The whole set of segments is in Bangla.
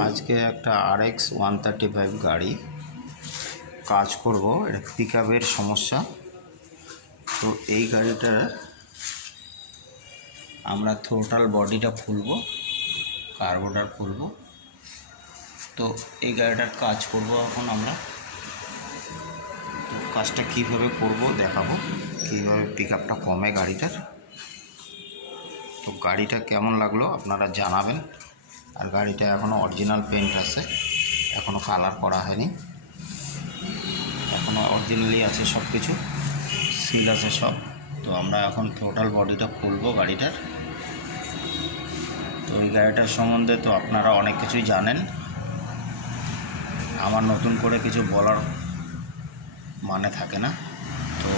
আজকে একটা RX 135 গাড়ি কাজ করব। এটা পিকআপের সমস্যা। তো এই গাড়িটার আমরা টোটাল বডিটা খুলবো, কার্বোটার খুলবো। তো এই গাড়িটার কাজ করব এখন আমরা। তো কাজটা কীভাবে করব দেখাবো, কীভাবে পিকআপটা কমে গাড়িটার। তো গাড়িটা কেমন লাগলো আপনারা জানাবেন। আর গাড়িটা এখনও অরিজিনাল পেন্ট আছে, এখনও কালার করা হয়নি, এখনও অরিজিনালি আছে, সব কিছু সিল আছে সব। তো আমরা এখন টোটাল বডিটা খুলবো গাড়িটার। তো এই গাড়িটার সম্বন্ধে তো আপনারা অনেক কিছুই জানেন, আমার নতুন করে কিছু বলার মানে থাকে না। তো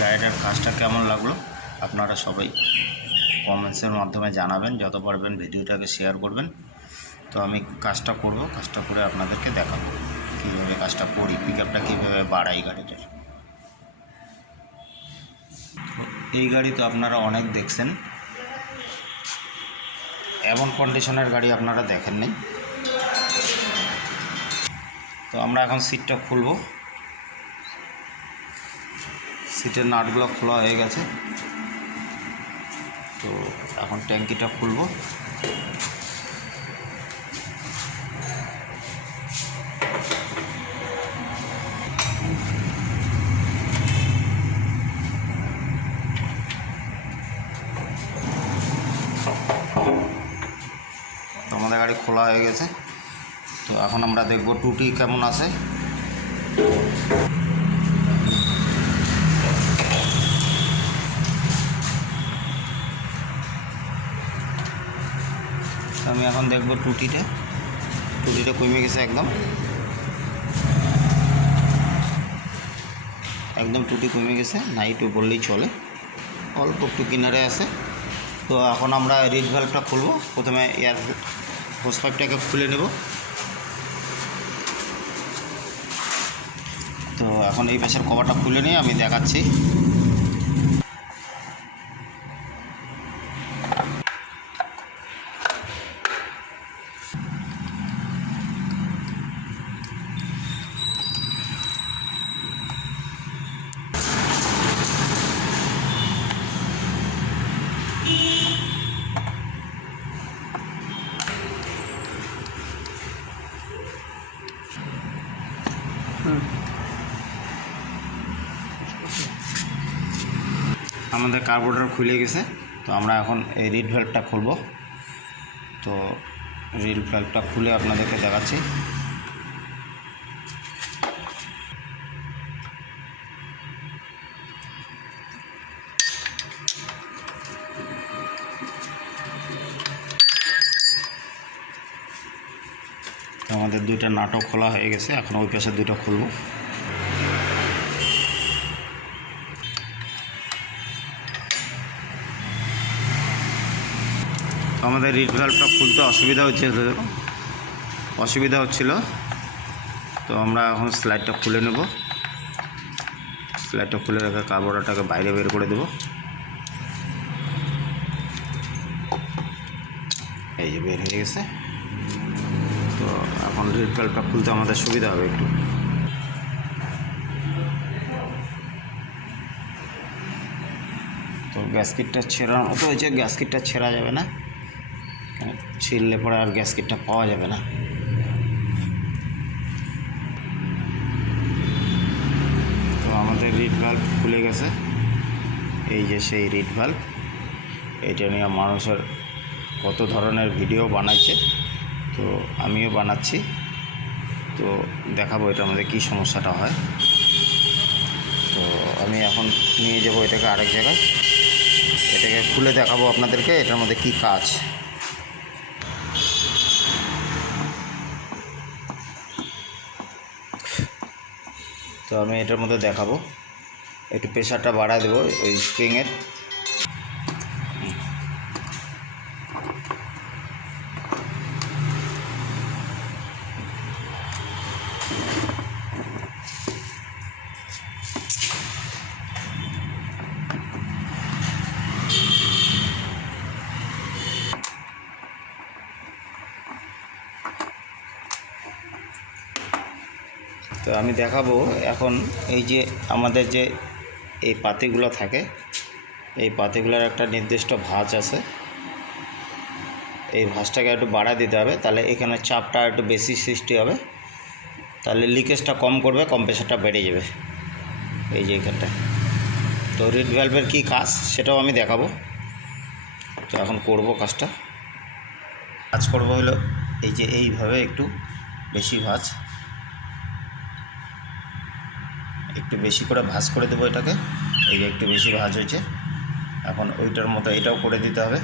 গাড়িটার কাজটা কেমন লাগলো আপনারা সবাই কমেন্টসের মাধ্যমে জানাবেন, যত পারবেন ভিডিওটাকে শেয়ার করবেন। তো আমি কাজটা করব, কাজটা করে আপনাদেরকে দেখাবো কীভাবে কাজটা করি, পিকআপটা কীভাবে বাড়াই গাড়িটার। এই গাড়ি তো আপনারা অনেক দেখছেন, এমন কন্ডিশনের গাড়ি আপনারা দেখেন নাই। তো আমরা এখন সিটটা খুলব। সিটের নাটগুলো খোলা হয়ে গেছে। তো এখন ট্যাঙ্কিটা খুলব। তো আমাদের গাড়ি খোলা হয়ে গেছে। তো এখন আমরা দেখব টুটি কেমন আছে। আমি এখন দেখব টুটিটা কমে গেছে একদম টুটি কমে গেছে, নাইটও বললেই চলে, অল্প একটু কিনারে আছে। তো এখন আমরা রিড ভালভটা খুলব। প্রথমে এয়ার হোস পাইপটাকে খুলে নেব। তো এখন এই পাশের কভারটা খুলে নিয়ে আমি দেখাচ্ছি। আমাদের কার্বোরেটর খুলে গেছে। তো আমরা এখন এই রিড ভালভটা খুলব। তো রিড ভালভটা খুলে আপনাদেরকে দেখাচ্ছি। আমাদের দুইটা নাটক খোলা হয়ে গেছে, এখন ওই পাশে দুটো খুলব। আমাদের রিড ভালভটা খুলতে অসুবিধা হচ্ছিল। তো আমরা এখন স্লাইডটা খুলে নেব। স্লাইডটা খুলে রেখে কার্বোরেটরটাকে বাইরে বের করে দেব। এই যে বের হয়ে গেছে। তো এখন রিড ভালভটা খুলতে আমাদের সুবিধা হবে একটু। তো গ্যাসকিটটা ছেঁড়ার মতো হয়েছে, গ্যাসকিটটা ছেঁড়া যাবে না, ছিঁড়লে পরে আর গ্যাসকিটটা পাওয়া যাবে না। তো আমাদের রিড ভালভ খুলে গেছে। এই যে সেই রিড ভালভ, এইটা নিয়ে মানুষের কত ধরনের ভিডিও বানাইছে, তো আমিও বানাচ্ছি। তো দেখাবো এটা আমাদের কী সমস্যাটা হয়। তো আমি এখন নিয়ে যাব এটাকে আরেক জায়গায়, এটাকে খুলে দেখাবো আপনাদেরকে এটার মধ্যে কী কাজ। তো আমি এটার মধ্যে দেখাবো, একটু প্রেশারটা বাড়ায় দেবো ওই স্প্রিংয়ের। তো আমি দেখাবো এখন এই যে আমাদের যে এই পাতিগুলো থাকে, এই পাতিগুলোর একটা নির্দিষ্ট ভাঁজ আছে। এই ভাঁজটাকে একটু বাড়া দিতে হবে, তাহলে এখানে চাপটা একটু বেশি সৃষ্টি হবে, তাহলে লিকেজটা কম করবে, কম্প্রেসারটা বেড়ে যাবে এই যে এখানটায়। তো রিড ভ্যালভের কী কাজ সেটাও আমি দেখাবো। তো এখন করব কাজ করব হলো এই যে এইভাবে একটু বেশি ভাঁজ, একটু বেশি করে ভাঁজ করে দেবো এটাকে। এই যে একটু বেশি ভাঁজ হয়েছে, এখন ওইটার মতো এটাও করে দিতে হবে।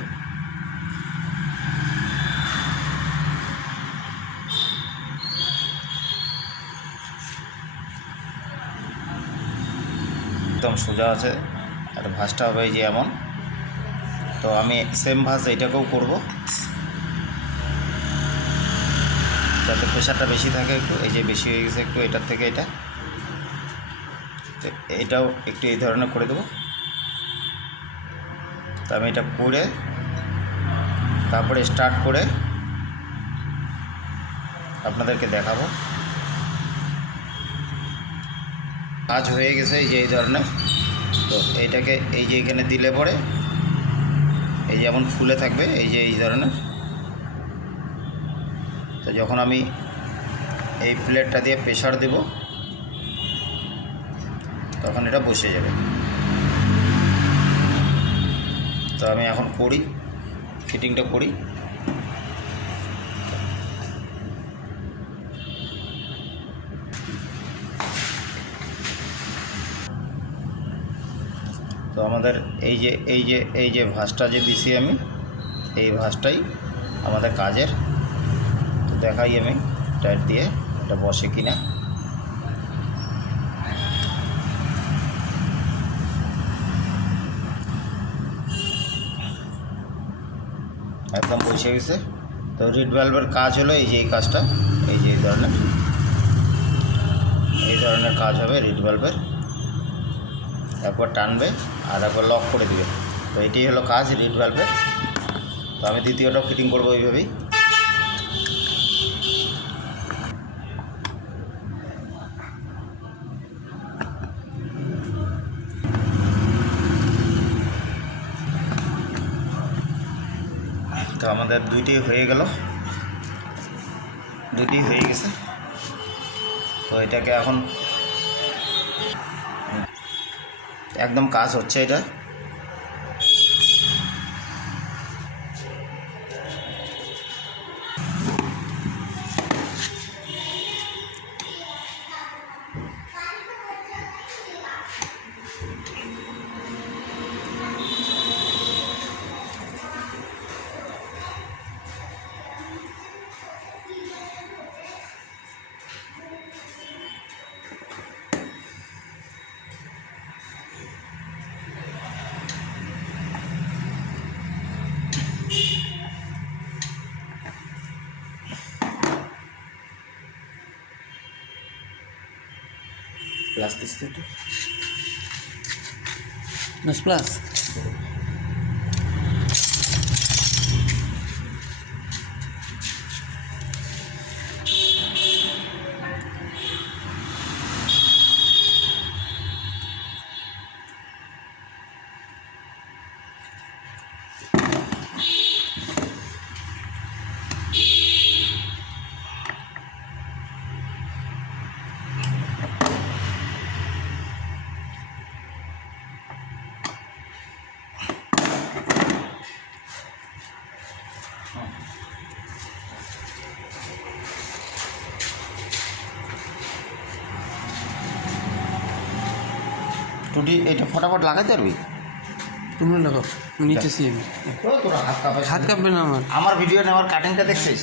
একদম সোজা আছে আর ভাঁজটা হবে এই যে এমন। তো আমি সেম ভাঁজ এইটাকেও করব যাতে প্রেশারটা বেশি থাকে একটু। এই যে বেশি হয়ে গেছে একটু এটার থেকে এটা, তো এটাও একটু এই ধরনের করে দেবো। তো আমি এটা করে তারপরে স্টার্ট করে আপনাদেরকে দেখাবো। কাজ হয়ে গেছে এই যে এই ধরনের। তো এইটাকে এই যে এখানে দিলে পরে এই যেমন ফুলে থাকবে এই যে এই ধরনের। তো যখন আমি এই প্লেটটা দিয়ে প্রেশার দেব তখন এটা বসে যাবে। তো আমি এখন করি, ফিটিংটা করি। তো আমাদের এই যে ভাঁজটা যে দিছি আমি, এই ভাঁজটাই আমাদের কাজের। তো দেখাই আমি টাইট দিয়ে এটা বসে কিনা। একদম বসে গেছে। তো রিড ভ্যালভের কাজ হলো এই যে এই কাজটা, এই যে এই ধরনের কাজ হবে রিড ভ্যালভের। একবার টানবে আর একবার লক করে দিবে। তো এটাই হলো কাজ রিড ভ্যালভের। তো আমি দ্বিতীয়টাও ফিটিং করবো এইভাবেই। তো আমাদের দুইটি হয়ে গেছে। তো এটাকে এখন একদম কাজ হচ্ছে এটা। প্লাস দিচ্ছি তো প্লাস টুটি এটা ফটাফট লাগাইতে পারবি? তুমি লাগাও, নিচে সিএম। তো তোরা হাত কাঁপবে না আমার। আমার ভিডিও নেওয়ার কাটিংটা দেখছিস,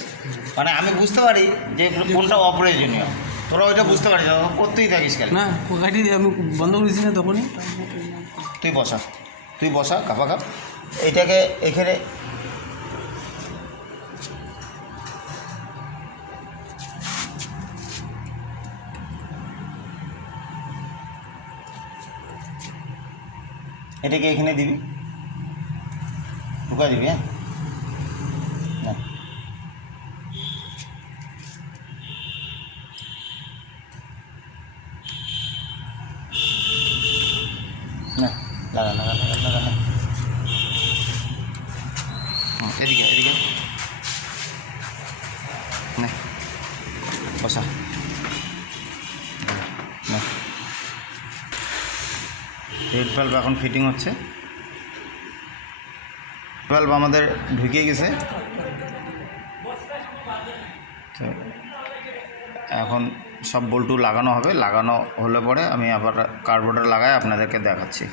মানে আমি বুঝতে পারি যে কোনটা অপ্রয়োজনীয়, তোরা ওইটা বুঝতে পারিস, করতেই থাকিস খালি। না কাটি আমি বন্ধ করেছি না তখনই। তুই বসা কাপা কাপ এইটাকে এখানে এটাকে এখানে দিবি, ঢুকা দিবি। হ্যাঁ না এদিকে এদিকে নে বসা নে। রেড বাল্ব এখন ফিটিং হচ্ছে। বাল্ব আমাদের ঢুকে গেছে, তো এখন সব বল্টু লাগানো হবে। লাগানো হলে পরে আমি আবার কার্বোরেটর লাগাই আপনাদেরকে দেখাচ্ছি।